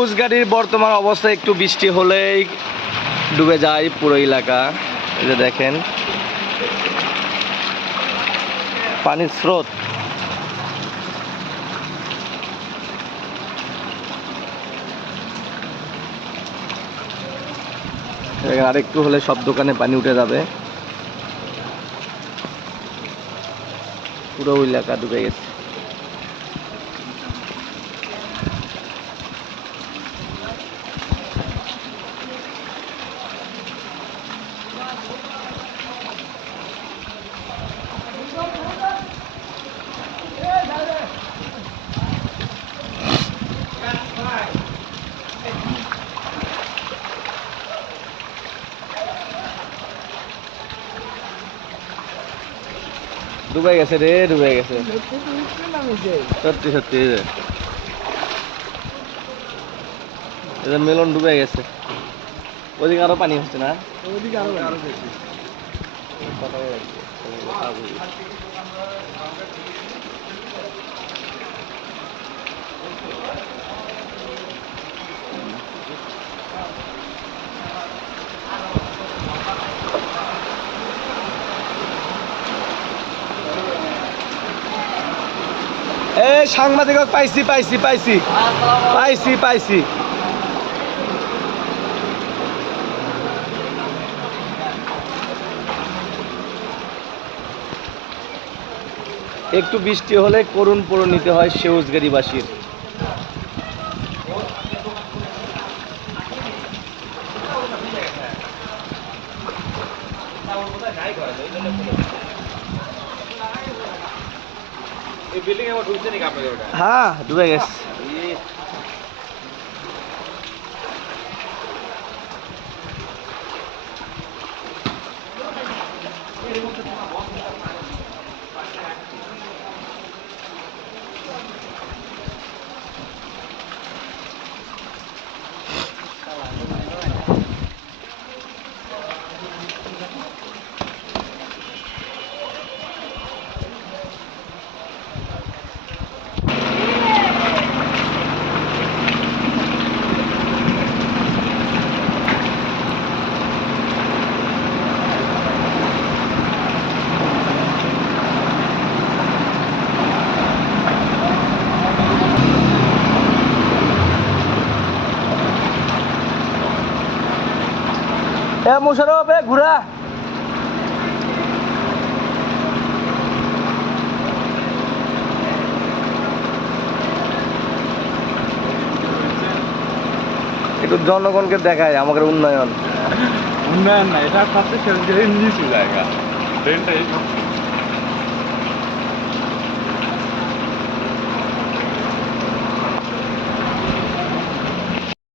সেউজগাড়ির বর্তমান অবস্থা একটু বৃষ্টি হলেই ডুবে যায় পুরো এলাকা। এই যে দেখেন পানির স্রোত। আর একটু হলে সব দোকানে পানি উঠে যাবে, পুরো এলাকা ডুবে গেছে। ডুবে গেছে রে, ডুবে গেছে সত্যি সত্যি। মেলন ডুবে গেছে, ওদিকে আরো পানি হচ্ছে না, ওদিকে আরো বেশি। এই সাংবাদিক পাইছি পাইছি পাইছি পাইছি পাইছি। একটু বৃষ্টি হলে করুণ পরিণতি হয় সেউজগাড়িবাসীর। হ্যাঁ ডুবে গেছে। মোশারফ ঘুরা একটু জনগণকে দেখায় আমাদের উন্নয়ন। উন্নয়ন না, এটা ফার্স্টে সেউজগাড়ির নিচু জায়গা, ট্রেনটা এই